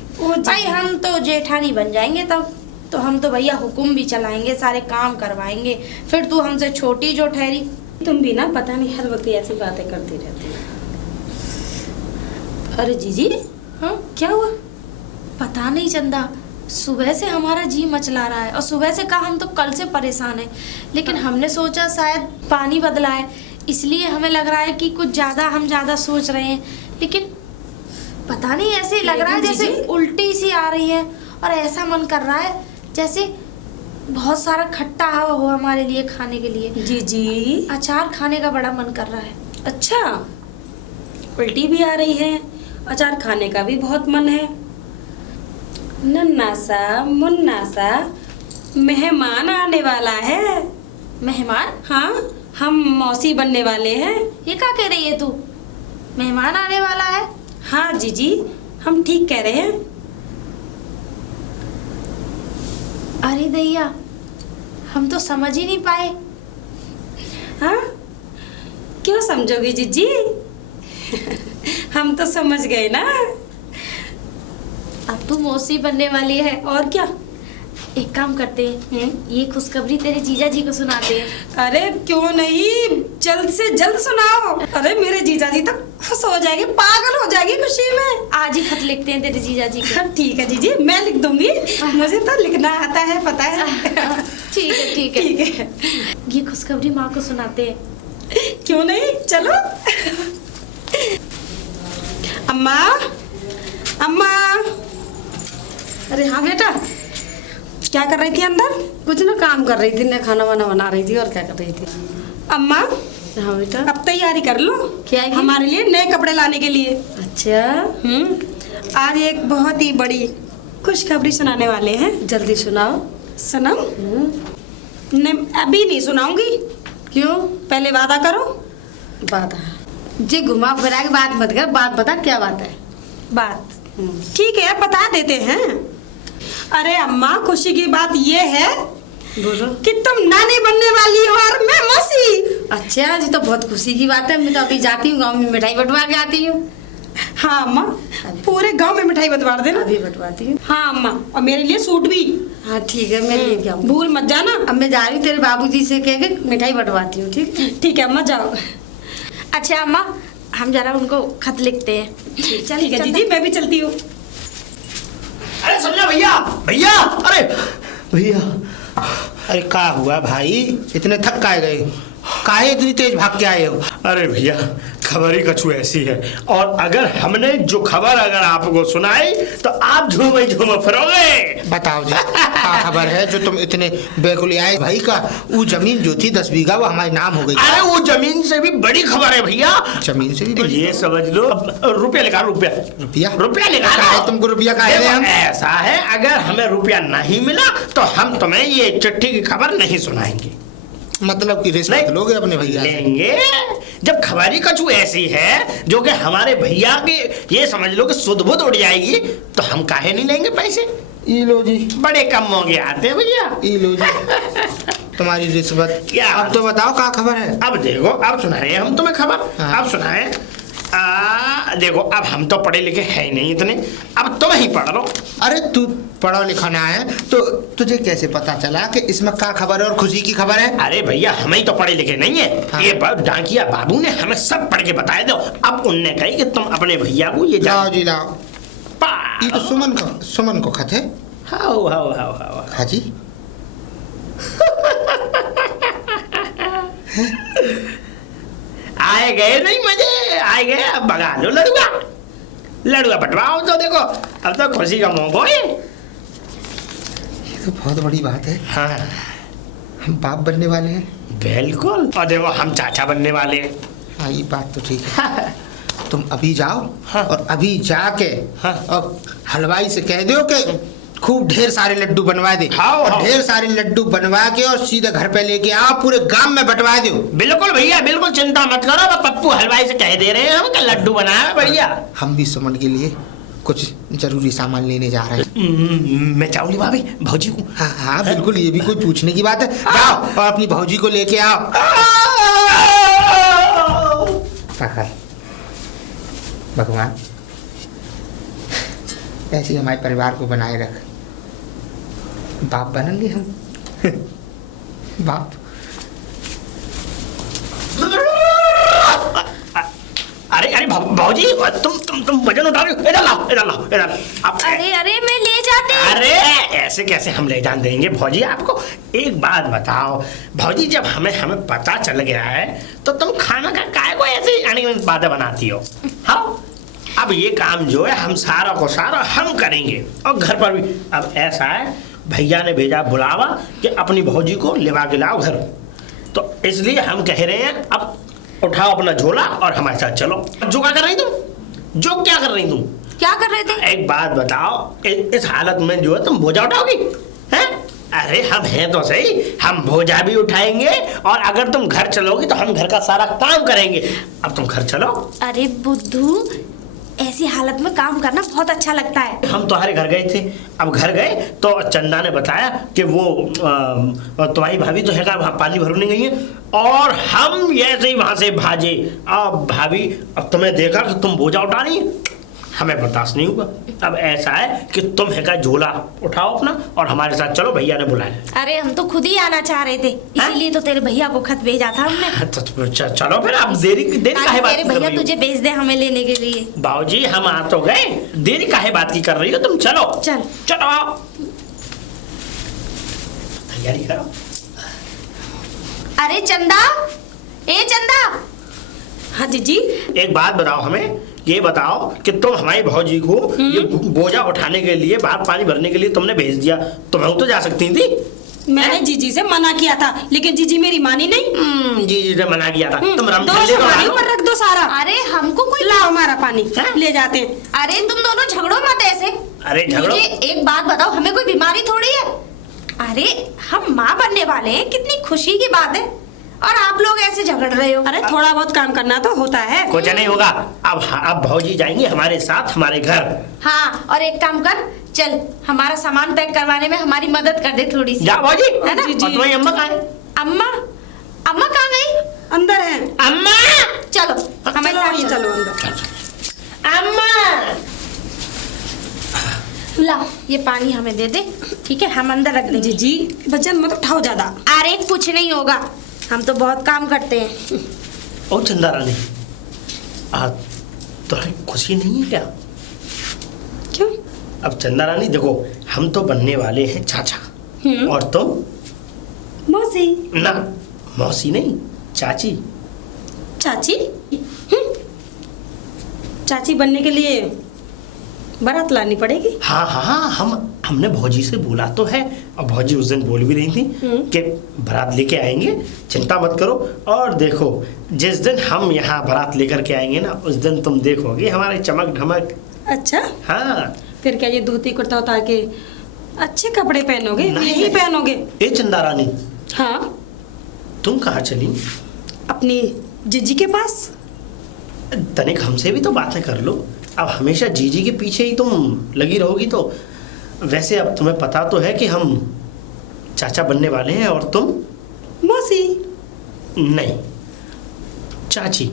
भाई हम तो जेठानी बन जाएंगे तब तो हम तो भैया हुक्म भी चलाएंगे, सारे काम करवाएंगे, फिर तू हमसे छोटी जो ठहरी। तुम भी ना पता नहीं हर वक्त ऐसी बातें करती रहती हो। अरे जीजी हाँ क्या हुआ? पता नहीं चंदा, सुबह से हमारा जी मचला रहा है और सुबह से कहा हम तो कल से परेशान हैं, लेकिन हमने सोचा शायद पानी बदला है इसलिए हमें लग रहा है कि कुछ ज़्यादा सोच रहे हैं, लेकिन पता नहीं ऐसे लग रहा है जैसे उल्टी सी आ रही है और ऐसा मन कर रहा है जैसे बहुत सारा खट्टा हो हमारे लिए खाने के लिए। जी अचार खाने का बड़ा मन कर रहा है। अच्छा, उल्टी भी आ रही है, अचार खाने का भी बहुत मन है। नन्ना सा मुन्ना सा मेहमान आने वाला है। मेहमान? हाँ, हम मौसी बनने वाले हैं। ये क्या कह रही है तू? मेहमान आने वाला है? हाँ जीजी, हम ठीक कह रहे हैं। अरे दैया, हम तो समझ ही नहीं पाए। हाँ, क्यों समझोगी जीजी? हम तो समझ गए ना। अब तू मौसी बनने वाली है। और क्या, एक काम करते हैं, ये खुशखबरी तेरे जीजा जी को सुनाते हैं। अरे क्यों नहीं, जल्द से जल्द सुनाओ। अरे मेरे जीजा जी तो खुश हो जाएंगे, पागल हो जाएगी खुशी में। आज ही खत लिखते हैं तेरे जीजा जी को। ठीक है जीजी, मैं लिख दूंगी, मुझे तो लिखना आता है, पता है। ठीक है ठीक है ठीक है। ये खुशखबरी माँ को सुनाते हैं। क्यों नहीं, चलो। अम्मा अम्मा। अरे हाँ बेटा, क्या कर रही थी अंदर? कुछ ना काम कर रही थी, ना खाना वाना बना रही थी, और क्या कर रही थी? अम्मा हाँ बेटा। अब तैयारी कर लो। क्या है? हमारे लिए नए कपड़े लाने के लिए। अच्छा, आज एक बहुत ही बड़ी खुशखबरी सुनाने वाले हैं। जल्दी सुनाओ। सनम, अभी नहीं सुनाऊंगी। क्यों? पहले वादा करो। बात जी घुमा फिरा के बात मत कर, बात बता क्या बात है। बात ठीक है, बता देते हैं। अरे अम्मा, खुशी की बात ये है बोलो कि तुम नानी बनने वाली हो और मैं मौसी। अच्छा जी, तो बहुत खुशी की बात है। मैं तो अभी जाती हूँ गांव में, मिठाई बंटवा के आती हूँ। हाँ अम्मा, पूरे गांव में मिठाई बंटवा देना। अभी बंटवाती हूँ। हाँ अम्मा, और मेरे लिए सूट भी। हाँ ठीक है, मैं लेके आऊँ। भूल मत जाना। अब मैं जा रही हूँ, तेरे बाबूजी से कह के मिठाई बंटवाती हूँ। ठीक है अम्मा, जाओ। अच्छा अम्मा, हम जरा उनको खत लिखते हैं। ठीक है दीदी, मैं भी चलती हूँ। अरे समझा भैया, भैया, अरे भैया, अरे क्या हुआ भाई? इतने थक काहे गए? काहे इतनी तेज भाग के आए हो? अरे भैया, खबर ही कछु ऐसी है, और अगर हमने जो खबर अगर आपको सुनाई तो आप झूमे झूमे फिरोगे। बताओ जी, क्या खबर है जो तुम इतने बेकुल आए? भाई का वो जमीन जो थी 10 बीघा, वो हमारे नाम हो गई। अरे वो जमीन से भी बड़ी खबर है भैया। जमीन से भी बड़ी? ये समझ लो, रुपया निकाल, रुपया निकाल। तुमको रुपया काहे दें हम? ऐसा है, अगर हमें रुपया नहीं मिला तो हम तुम्हें ये चिट्ठी की खबर नहीं सुनाएंगे। मतलब कि रिश्वत लोगे अपने भैया से? लेंगे, जब खबर ही कछु ऐसी है जो कि हमारे भैया के ये समझ लो कि सुध बुध उड़ जाएगी, तो हम काहे नहीं लेंगे पैसे? ई लो जी, बड़े कम हो गए आते हैं भैया। ई लो जी तुम्हारी रिश्वत। क्या? अब तो बताओ क्या खबर है? अब देखो, अब सुनाए हम तुम्हें खबर। हाँ। अब सुनाए। देखो, अब हम तो पढ़े लिखे हैं ही नहीं इतने, अब तुम ही पढ़ लो। अरे तू पढ़ा लिखा ना है तो तुझे कैसे पता चला कि इसमें क्या खबर है और खुशी की खबर है? अरे भैया, हम ही तो पढ़े लिखे नहीं है। हाँ। ये डाकिया बाबू ने हमें सब पढ़ के बताया दो। अब उनने कही कि तुम अपने भैया को ये लाओ जी लाओ। पढ़। ये तो सुमन को खत है। How how how how. हाँ जी। आए गए नहीं मजे, आए गए। अब भगा लो लड़ुआ, लड़ुआ बटवाओ। तो देखो, अब तो खुशी का मौका है। ये तो बहुत बड़ी बात है। हाँ हम बाप बनने वाले हैं। बिल्कुल, और देखो हम चाचा बनने वाले हैं। हाँ ये बात तो ठीक है। तुम अभी जाओ हाँ। और अभी जाके हाँ। और हलवाई से कह दो कि खूब ढेर सारे लड्डू बनवा दे। हाँ, और हाँ। ढेर सारे लड्डू बनवा के और सीधे घर पे लेके आओ, पूरे गांव में बंटवा दो। बिल्कुल भैया, बिल्कुल चिंता मत करो। वो पप्पू हलवाई से कह दे रहे हैं हम कि लड्डू बनाया भैया। हम भी सुमन के लिए कुछ जरूरी सामान लेने जा रहे हैं। मैं चावली भाभी भौजी को। हाँ हाँ बिल्कुल, ये भी कोई पूछने की बात है? जाओ और अपनी भौजी को लेके आओ। भगवान ऐसे ही हमारे परिवार को बनाए रख। बाप बनेंगे हम। बाप। अरे अरे भौजी, तुम वजन उठा रहे हो। इधर लाओ, इधर लाओ, इधर लाओ। अरे अरे मैं ले जाती। अरे ऐसे कैसे हम ले जान देंगे भौजी आपको? एक बात बताओ भौजी, जब हमें पता चल गया है तो तुम खाना का काय को ऐसे अनेक बातें बनाती हो? हाँ, अब ये काम जो है हम सारा को सारा हम करेंगे, और घर पर भी। अब ऐसा है, भैया ने भेजा बुलावा कि अपनी भौजी को लेवा के लाओ घर, तो इसलिए हम कह रहे हैं अब उठाओ अपना झोला और हमारे साथ चलो। जो क्या कर रही तुम? जो क्या कर रही तुम? क्या कर रहे थे? एक बात बताओ, इस हालत में जो है तुम बोझा उठाओगी? हैं? अरे हम हैं तो सही, हम बोझा भी उठाएंगे, और अगर तुम घर चलोगी तो हम घर का सारा काम करेंगे। अब तुम घर चलो। अरे बुद्धू, ऐसी हालत में काम करना बहुत अच्छा लगता है। हम तुम्हारे घर गए थे, अब घर गए तो चंदा ने बताया कि वो तुम्हारी भाभी तो है वहाँ पानी भरने गई है, और हम ऐसे ही वहां से भाजे। अब भाभी, अब तुम्हें देखा कि तुम बोझा उठा रही है, हमें बर्दाश्त नहीं हुआ। अब ऐसा है कि तुम है का झोला उठाओ अपना और हमारे साथ चलो, भैया ने बुलाया। अरे हम तो खुद ही आना चाह रहे थे, इसीलिए तो तेरे भैया को खत भेजा था हमने। तो चलो फिर, अब देरी काहे बात तेरे की कर भैया रही हो? तुझे भेज दे हमें लेने के लिए। बाबूजी हम आ तो गए, देरी काहे बात की कर रही हो? तुम चलो चल। चलो आओ, तैयारी करो। अरे चंदा, ए चंदा। हाँ जीजी। एक बात बताओ, हमें ये बताओ कि तुम हमारी भौजी को ये बोझा उठाने के लिए, बाहर पानी भरने के लिए तुमने भेज दिया, तुम तो जा सकती थी। मैंने जीजी से मना किया था, लेकिन जीजी मेरी मानी नहीं। जी ने मना किया था। तुम दो रामचंद्र को हमारे ला लो। ऊपर रख दो सारा। अरे हमको कोई लाओ हमारा पानी, ले जाते हैं। अरे तुम दोनों झगड़ो मत ऐसे। अरे झगड़ो? मुझे एक बात बताओ, हमें कोई बीमारी थोड़ी है। अरे हम माँ बनने वाले हैं, कितनी खुशी की बात है, और आप लोग ऐसे झगड़ रहे हो। अरे थोड़ा बहुत काम करना तो होता है। कुछ नहीं होगा। अब भौजी जाएंगी हमारे साथ हमारे घर। हाँ, और एक काम कर, चल हमारा सामान पैक करवाने में हमारी मदद कर दे थोड़ी सी। जा भौजी। है ना? और तुम्हारी अम्मा कहाँ है? अम्मा, अम्मा कहाँ गई? अंदर है। अम्मा चलो हमें चलो साथ ये चलो। चलो अंदर। अम्मा ला ये पानी हमें दे दे, ठीक है? हम अंदर रख देंगे। जीजी वजन मत उठाओ ज्यादा। अरे कुछ नहीं होगा, हम तो बहुत काम करते हैं। ओ चंदा रानी, तुम्हें खुशी नहीं है क्या? क्यों? अब चंदा रानी देखो, हम तो बनने वाले हैं चाचा, और तुम मौसी। ना, मौसी नहीं, चाची। चाची? चाची बनने के लिए बारात लानी पड़ेगी। हाँ हाँ, हमने भौजी से बोला तो है, और भौजी उस दिन बोल भी रही थी कि बारात लेके आएंगे, चिंता मत करो। और देखो, जिस दिन हम यहाँ बारात लेकर के आएंगे ना, उस दिन तुम देखोगे हमारे चमक धमक। अच्छा, हाँ। फिर क्या ये धोती कुर्ता उतार के अच्छे कपड़े पहनोगे? नहीं, यही पहनोगे? ए चंदा रानी, हाँ। तुम कहाँ चली? अपनी जीजी के पास। तनिक हमसे भी तो बातें कर लो। अब हमेशा जीजी के पीछे ही तुम लगी रहोगी तो। वैसे अब तुम्हें पता तो है कि हम चाचा बनने वाले हैं, और तुम? मौसी। नहीं, चाची।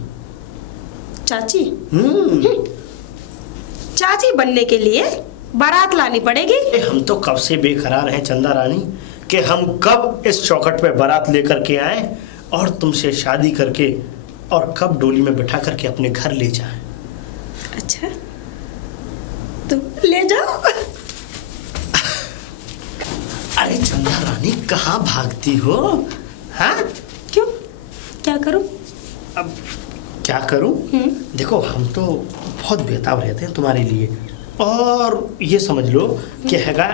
चाची? चाची बनने के लिए बारात लानी पड़ेगी। हम तो कब से बेकरार हैं चंदा रानी कि हम कब इस चौखट पे बारात लेकर के आए और तुमसे शादी करके, और कब डोली में बिठा करके अपने घर ले जाएं। अच्छा, तो ले जाओ। अरे चंदा रानी, कहाँ भागती हो? हाँ? क्यों? क्या करूं? अब क्या करूं? देखो, हम तो बहुत बेताब रहते हैं तुम्हारे लिए, और ये समझ लो कि हैगा,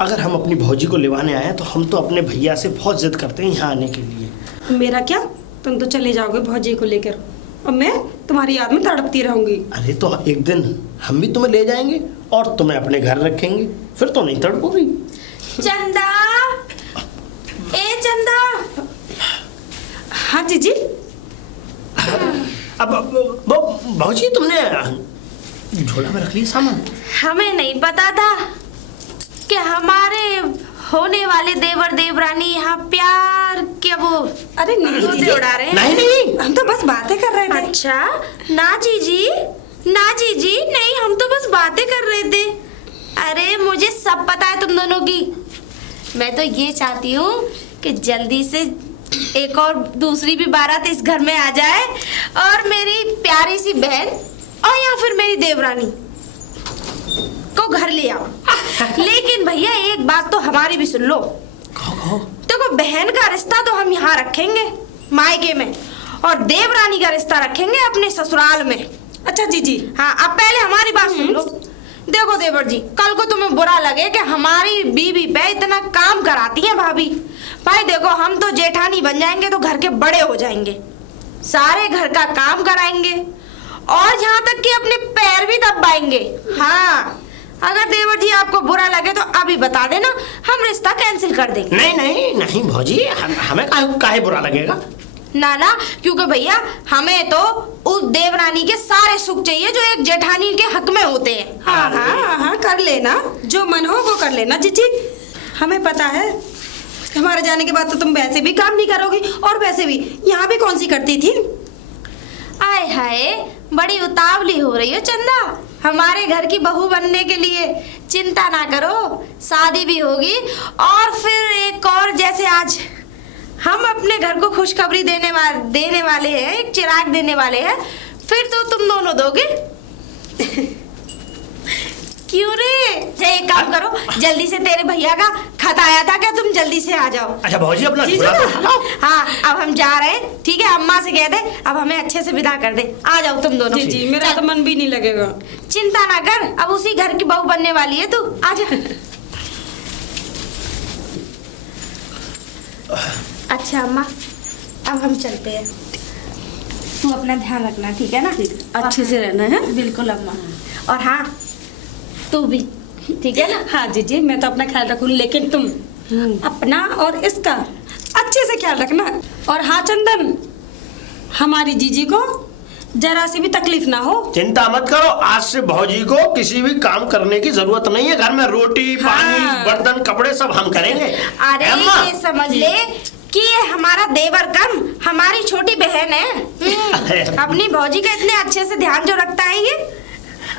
अगर हम अपनी भौजी को लेवाने आए तो हम तो अपने भैया से बहुत जिद करते हैं यहाँ आने के लिए। मेरा क्या, तुम तो चले जाओगे भौजी को लेकर, और मैं तुम्हारी याद में तड़पती रहूंगी। अरे तो एक दिन हम भी तुम्हें ले जाएंगे और तुम्हें अपने घर रखेंगे, फिर तो नहीं तड़पोगी। चंदा, ए चंदा। हाँ जीजी। अब वो भौजी, तुमने झोला में रख लिया सामान? हमें नहीं पता था कि हमारे होने वाले देवर देवरानी यहाँ प्यार के वो अरे नहीं जीजी, उड़ा रहे हैं। नहीं नहीं, हम तो बस बातें कर रहे थे। अच्छा, ना जीजी, ना जीजी, नहीं, हम तो बस बातें कर रहे थे। अरे मुझे सब पता है तुम दोनों की। मैं तो ये चाहती हूँ कि जल्दी से एक और दूसरी भी बारात इस घर में आ जाए, और मेरी प्यारी सी बहन और या फिर मेरी देवरानी को घर ले आओ। लेकिन भैया एक बात तो हमारी भी सुन लो। कहो। देखो, बहन का रिश्ता तो हम यहाँ रखेंगे मायके में, और देवरानी का रिश्ता रखेंगे अपने ससुराल में। अच्छा जीजी। हाँ, अब पहले हमारी बात सुन लो। देखो देवर जी, कल को तुम्हें बुरा लगे कि हमारी बीवी पे इतना काम कराती है भाभी। भाई देखो, हम तो जेठानी बन जाएंगे तो घर के बड़े हो जाएंगे, सारे घर का काम कराएंगे, और यहाँ तक कि अपने पैर भी दबाएंगे। हाँ, अगर देवर जी आपको बुरा लगे तो अभी बता देना, हम रिश्ता कैंसिल कर देंगे। नहीं नहीं नहीं भौजी, हमें काहे बुरा लगेगा? ना ना, क्योंकि भैया हमें तो उस देवरानी के सारे सुख चाहिए जो एक जेठानी के हक में होते हैं। हाँ हाँ हाँ, कर लेना, जो मन हो वो कर लेना जीजी। हमें पता है हमारे जाने के बाद तो तुम वैसे भी काम नहीं करोगी, और वैसे भी यहाँ भी कौन सी करती थी। आय हाय, बड़ी उतावली हो रही हो चंदा हमारे घर की बहू बनने के लिए। चिंता ना करो, शादी भी होगी, और फिर एक और, जैसे आज हम अपने घर को खुशखबरी देने वाले हैं, एक चिराग देने वाले हैं, फिर तो तुम दोनों दोगे। क्यों रे? एक काम करो, जल्दी से, तेरे भैया का खत आया था, क्या तुम जल्दी से आ जाओ। अच्छा भौजी, अपना जी, झोला तो लाओ। हाँ, अब हम जा रहे हैं, ठीक है? अम्मा से कह दे अब हमें अच्छे से विदा कर दे। आ जाओ तुम दोनों। जीजी, मेरा तो मन भी नहीं लगेगा। चिंता ना कर, अब उसी घर की बहू बनने वाली है तू। आ जा। अच्छा अम्मा, अब हम चलते हैं। तू अपना ध्यान रखना, ठीक है ना? अच्छे से रहना है। बिल्कुल अम्मा। और हाँ, तू भी, ठीक है ना? हाँ जीजी, मैं तो अपना ख्याल रखूंगी, लेकिन तुम अपना और इसका अच्छे से ख्याल रखना। और हाँ चंदन, हमारी जीजी को जरा सी भी तकलीफ ना हो। चिंता मत करो, आज से भौजी को किसी भी काम करने की जरूरत नहीं है। घर में रोटी पानी बर्तन कपड़े सब हम करेंगे। अरे ये समझ ले कि ये हमारा देवर कम हमारी छोटी बहन है। अपनी भौजी का इतने अच्छे से ध्यान जो रखता है ये।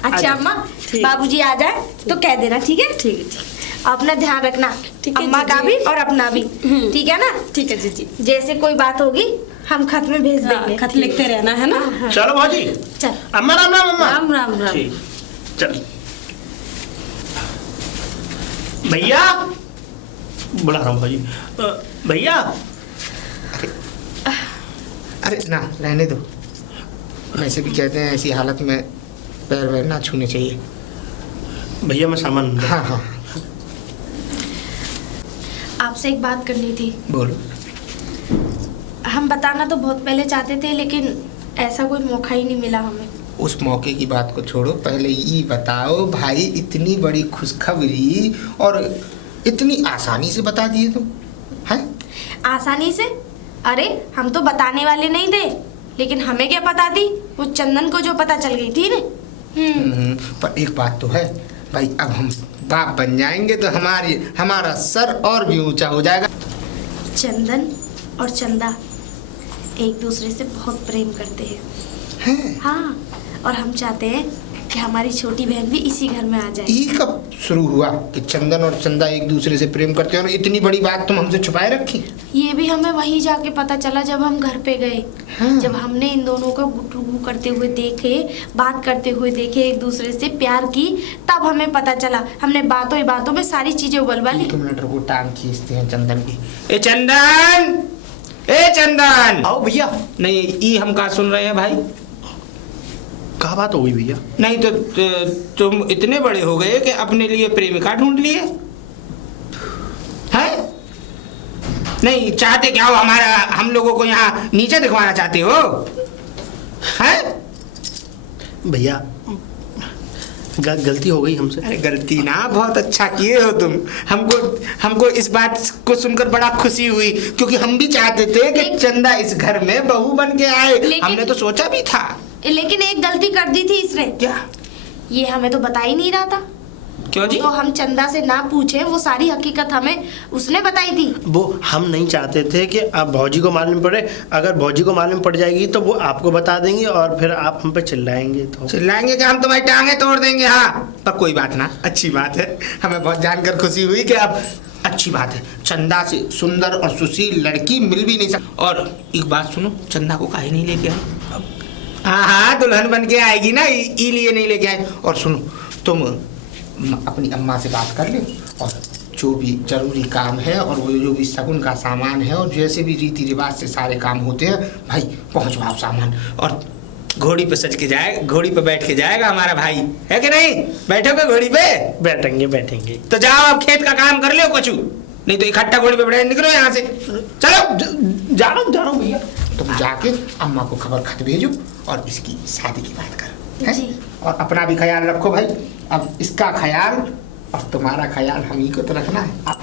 अच्छा अम्मा, बाबूजी आ जाए तो कह देना, ठीक है? ठीक है, ठीक। अपना ध्यान रखना, ठीक है अम्मा का जीजी। भी और अपना भी, ठीक है ना? ठीक है जीजी, जैसे कोई बात होगी हम खत में भेज देंगे। खत लिखते रहना है ना। चलो भौजी, चल। अम्मा राम राम। अम्मा राम राम राम। ठीक, चल भैया, बुला रहा हूँ भौजी। भैया, अरे ना, रहने दो। वैसे भी कहते हैं ऐसी हालत में पैर वैर ना छूने चाहिए। भैया मैं सामान। हाँ हाँ, आपसे एक बात करनी थी। बोलो। हम बताना तो बहुत पहले चाहते थे, लेकिन ऐसा कोई मौका ही नहीं मिला हमें। उस मौके की बात को छोड़ो, पहले ये बताओ भाई, इतनी बड़ी खुशखबरी और इतनी आसानी से बता दिए तुम, हैं? आसानी से? अरे हम तो बताने वाले नहीं थे, लेकिन हमें क्या पता थी, वो चंदन को जो पता चल गई थी ना। पर एक बात तो है भाई, अब हम बाप बन जाएंगे तो हमारा सर और भी ऊंचा हो जाएगा। चंदन और चंदा एक दूसरे से बहुत प्रेम करते हैं। हाँ, और हम चाहते हैं कि हमारी छोटी बहन भी इसी घर में आ जाए। ये कब शुरू हुआ कि चंदन और चंदा एक दूसरे से प्रेम करते हैं, और इतनी बड़ी बात तुम हमसे छुपाए रखी? ये भी हमें वहीं जाके पता चला जब हम घर पे गए। हाँ। जब हमने इन दोनों का गुटगु करते हुए देखे, बात करते हुए देखे, एक दूसरे से प्यार की, तब हमें पता चला। हमने बातों ही बातों में सारी चीजें उबलवा ली। 1 मिनट रुको, टांग खींचते हैं चंदन की। ए चंदन, ए चंदन, आओ भैया। नहीं ये हम कहाँ सुन रहे हैं भाई? कहाँ बात हो गई भैया? नहीं तो तुम इतने बड़े हो गए कि अपने लिए प्रेमिका ढूंढ लिए हैं? नहीं चाहते क्या हो, हमारा हम लोगों को यहाँ नीचे दिखवाना चाहते हो हैं? भैया गलती हो गई हमसे। अरे गलती ना, बहुत अच्छा किए हो तुम। हमको इस बात को सुनकर बड़ा खुशी हुई, क्योंकि हम भी चाहते थे कि चंदा इस घर में बहू बन के आए। हमने तो सोचा भी था। लेकिन एक गलती कर दी थी इसने। क्या? ये हमें तो बता ही नहीं रहा था। क्यों जी? तो हम चंदा से ना पूछे, वो सारी हकीकत हमें उसने बताई थी। वो हम नहीं चाहते थे कि अब भौजी को मालूम पड़े। अगर भौजी को मालूम पड़ जाएगी तो वो आपको बता देंगी और फिर आप हम पे चिल्लाएंगे। तो चिल्लाएंगे कि हम तुम्हारी टांगे तोड़ देंगे। हाँ, पर कोई बात ना, अच्छी बात है। हमें बहुत जानकर खुशी हुई कि अब अच्छी बात है, चंदा से सुंदर और सुशील लड़की मिल भी नहीं सकती। और एक बात सुनो, चंदा को काहे नहीं लेके आए? हाँ हाँ, दुल्हन बन के आएगी ना, इसलिए नहीं लेके आए। और सुनो, तुम अपनी अम्मा से बात कर लो, और जो भी जरूरी काम है और वो जो भी शगुन का सामान है और जैसे भी रीति रिवाज से सारे काम होते हैं भाई, पहुंचवाओ सामान। और घोड़ी पे सज के जाए, घोड़ी पे बैठ के जाएगा हमारा भाई, है कि नहीं? बैठोगे घोड़ी पे? बैठेंगे। तो जाओ अब खेत का काम कर लो कुछ, नहीं तो इकट्ठा घोड़ी पे बैठ निकलो यहाँ से। चलो जा रहा हूँ भैया। तुम जाके अम्मा को खबर खत भेजो और इसकी शादी की बात करो, हैं? जी। और अपना भी ख्याल रखो भाई। अब इसका ख्याल और तुम्हारा ख्याल हम ही को तो रखना है। आप